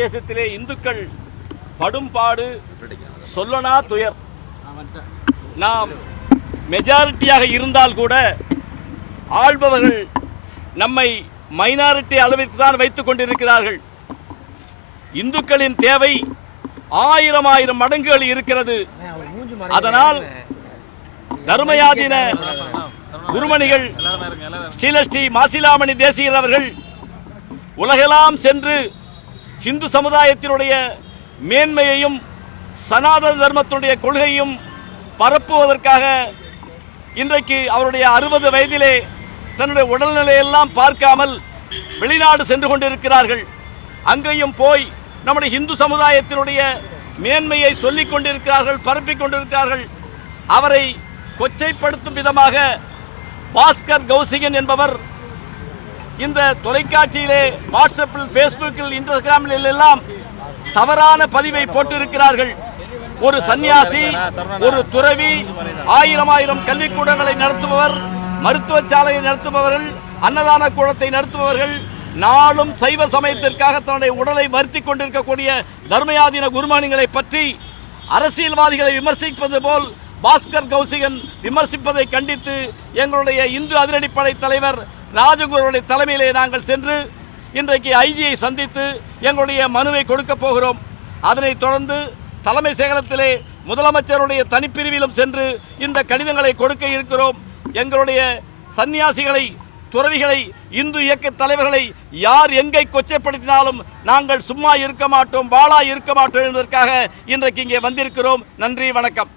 தேசத்திலே இந்துக்கள் படும்பாடு சொல்லனா துயர். நாம் மெஜாரிட்டியாக இருந்தால் கூட ஆள்பவர்கள் நம்மை மைனாரிட்டி அளவிற்கு தான் வைத்துக் கொண்டிருக்கிறார்கள். இந்துக்களின் தேவை 1000 மடங்குகள் இருக்கிறது. அதனால் தர்மயாதீன குருமணிகள் ஸ்ரீலஸ்ரீ மாசிலாமணி தேசிகர் அவர்கள் உலகெல்லாம் சென்று இந்து சமுதாயத்தினுடைய மேன்மையையும் சனாதன தர்மத்தினுடைய கொள்கையும் பரப்புவதற்காக இன்றைக்கு அவருடைய 60 வயதிலே தன்னுடைய உடல்நிலையெல்லாம் பார்க்காமல் வெளிநாடு சென்று கொண்டிருக்கிறார்கள். அங்கேயும் போய் நம்முடைய இந்து சமுதாயத்தினுடைய மேன்மையை சொல்லிக் கொண்டிருக்கிறார்கள், பரப்பிக் கொண்டிருக்கிறார்கள். அவரை கொச்சைப்படுத்தும் விதமாக பாஸ்கர் கௌசிகன் என்பவர் இந்த தொலைக்காட்சியிலே, வாட்ஸ்அப்பில், ஃபேஸ்புக்கில், இன்ஸ்டாகிராமில் எல்லாம் தவறான பதிவை போட்டிருக்கிறார்கள். ஒரு சன்னியாசி, ஒரு துறவி, 1000 கல்விக்கூடங்களை நடத்துபவர், மருத்துவ சாலையை நடத்துபவர்கள், அன்னதான கூடத்தை நடத்துபவர்கள், நாளும் சைவ சமயத்திற்காக தன்னுடைய உடலை வருத்தி கொண்டிருக்கக்கூடிய தர்மயாதீன குருமானிகளை பற்றி அரசியல்வாதிகளை விமர்சிப்பது போல் பாஸ்கர் கௌசிகன் விமர்சிப்பதை கண்டித்து எங்களுடைய இந்து அதிரடிப்படை தலைவர் ராஜகுருவுடைய தலைமையிலே நாங்கள் சென்று இன்றைக்கு ஐஜியை சந்தித்து எங்களுடைய மனுவை கொடுக்க போகிறோம். அதனைத் தொடர்ந்து தலைமை செயலகத்திலே முதலமைச்சருடைய தனிப்பிரிவிலும் சென்று இந்த கடிதங்களை கொடுக்க இருக்கிறோம். எங்களுடைய சன்னியாசிகளை, துறவிகளை, இந்து இயக்க தலைவர்களை யார் எங்கை கொச்சைப்படுத்தினாலும் நாங்கள் சும்மா இருக்க மாட்டோம், வாளா இருக்க மாட்டோம் என்பதற்காக இன்றைக்கு இங்கே வந்திருக்கிறோம். நன்றி, வணக்கம்.